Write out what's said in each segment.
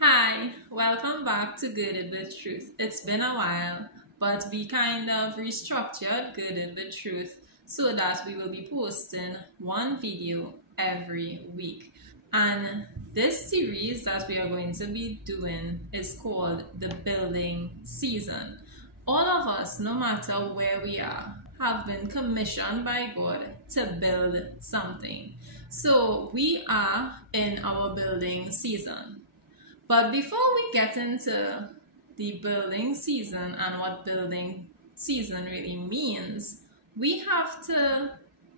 Hi, welcome back to Girded with Truth. It's been a while, but we kind of restructured Girded with Truth so that we will be posting one video every week. And this series that we are going to be doing is called the Building Season. All of us, no matter where we are, have been commissioned by God to build something. So we are in our building season. But before we get into the building season and what building season really means, we have to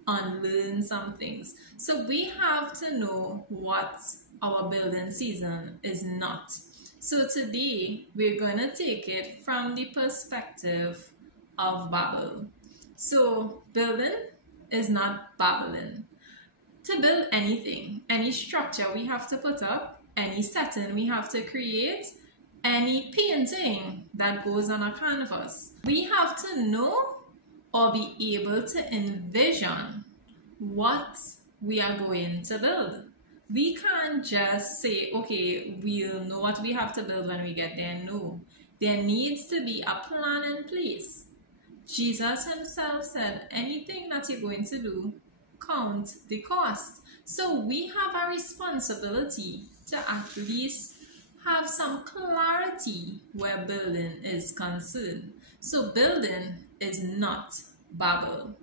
unlearn some things. So we have to know what our building season is not. So today we're going to take it from the perspective of Babel. So building is not babbling. To build anything, any structure we have to put up, any setting we have to create, any painting that goes on a canvas, we have to know or be able to envision what we are going to build. We can't just say, okay, we'll know what we have to build when we get there. No, there needs to be a plan in place. Jesus himself said, anything that you're going to do, count the cost. So we have a responsibility to at least have some clarity where building is concerned. So building is not Babel.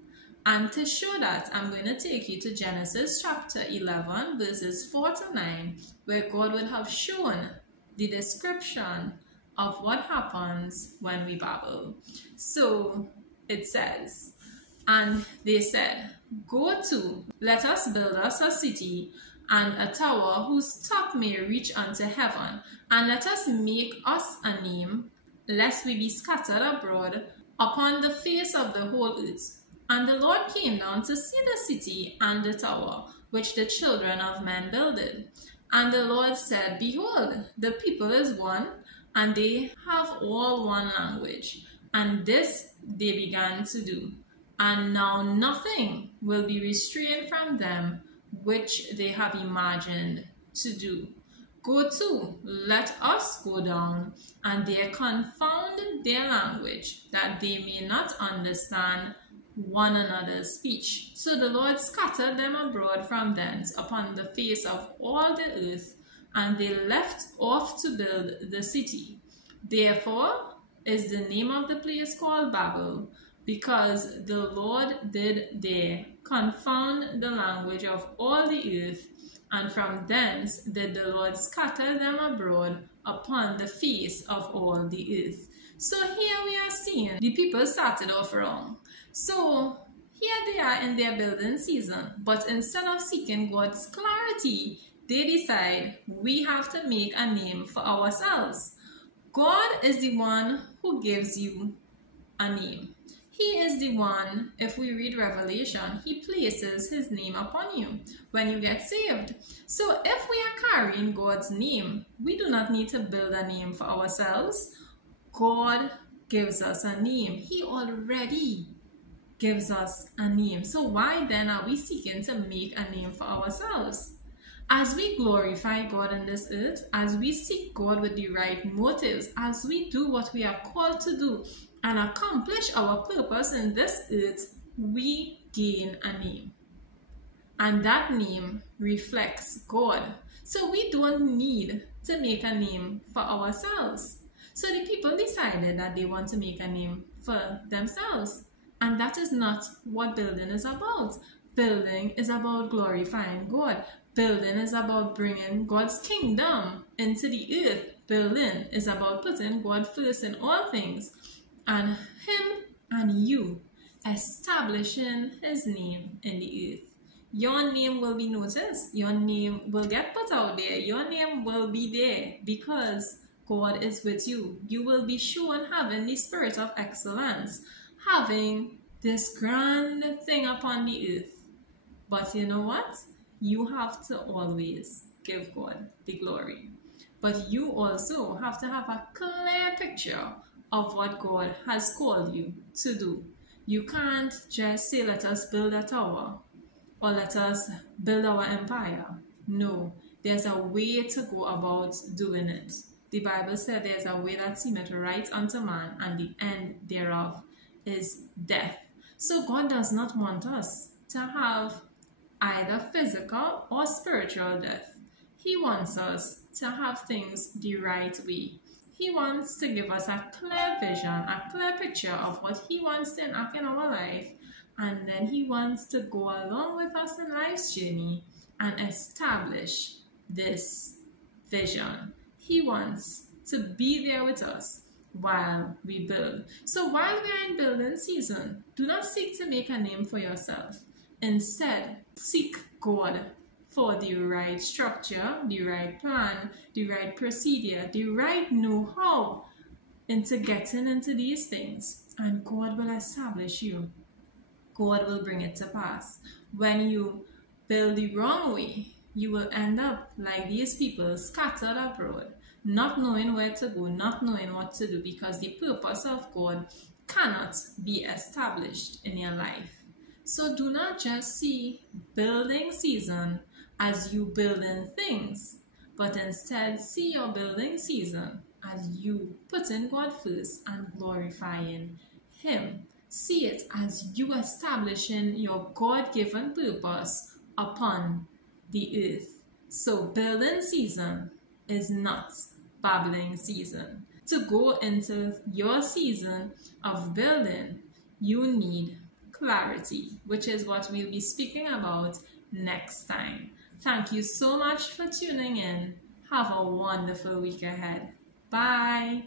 And to show that, I'm going to take you to Genesis chapter 11 verses 4 to 9, where God would have shown the description of what happens when we babble. So it says, and they said, go to, let us build us a city and a tower whose top may reach unto heaven, and let us make us a name, lest we be scattered abroad upon the face of the whole earth. And the Lord came down to see the city and the tower, which the children of men builded. And the Lord said, behold, the people is one, and they have all one language. And this they began to do. And now nothing will be restrained from them which they have imagined to do. Go to, let us go down, and there confound their language, that they may not understand one another's speech. So the Lord scattered them abroad from thence upon the face of all the earth, and they left off to build the city. Therefore is the name of the place called Babel, because the Lord did there confound the language of all the earth, and from thence did the Lord scatter them abroad upon the face of all the earth. So here we are seeing the people started off wrong. So here they are in their building season, but instead of seeking God's clarity, they decide we have to make a name for ourselves. God is the one who gives you a name. He is the one, if we read Revelation, he places his name upon you when you get saved. So if we are carrying God's name, we do not need to build a name for ourselves. God gives us a name. He already gives us a name. So why then are we seeking to make a name for ourselves? As we glorify God in this earth, as we seek God with the right motives, as we do what we are called to do and accomplish our purpose in this earth, we gain a name. And that name reflects God. So we don't need to make a name for ourselves. So the people decided that they want to make a name for themselves. And that is not what building is about. Building is about glorifying God. Building is about bringing God's kingdom into the earth. Building is about putting God first in all things, and him and you establishing his name in the earth. Your name will be noticed. Your name will get put out there. Your name will be there because God is with you. You will be shown having the spirit of excellence, having this grand thing upon the earth. But you know what? You have to always give God the glory. But you also have to have a clear picture of what God has called you to do. You can't just say, let us build a tower or let us build our empire. No, There's a way to go about doing it. The Bible said there's a way that seemeth right unto man, and the end thereof is death. So God does not want us to have either physical or spiritual death. He wants us to have things the right way. He wants to give us a clear vision, a clear picture of what He wants to enact in our life, and then He wants to go along with us in life's journey and establish this vision. He wants to be there with us while we build. So while we are in building season, do not seek to make a name for yourself. Instead, seek God for the right structure, the right plan, the right procedure, the right know-how into getting into these things. And God will establish you. God will bring it to pass. When you build the wrong way, you will end up like these people scattered abroad, not knowing where to go, not knowing what to do, because the purpose of God cannot be established in your life. So do not just see building season as you building things, but instead see your building season as you putting God first and glorifying Him. See it as you establishing your God-given purpose upon the earth. So building season is not babbling season. To go into your season of building, you need clarity, which is what we'll be speaking about next time. Thank you so much for tuning in. Have a wonderful week ahead. Bye.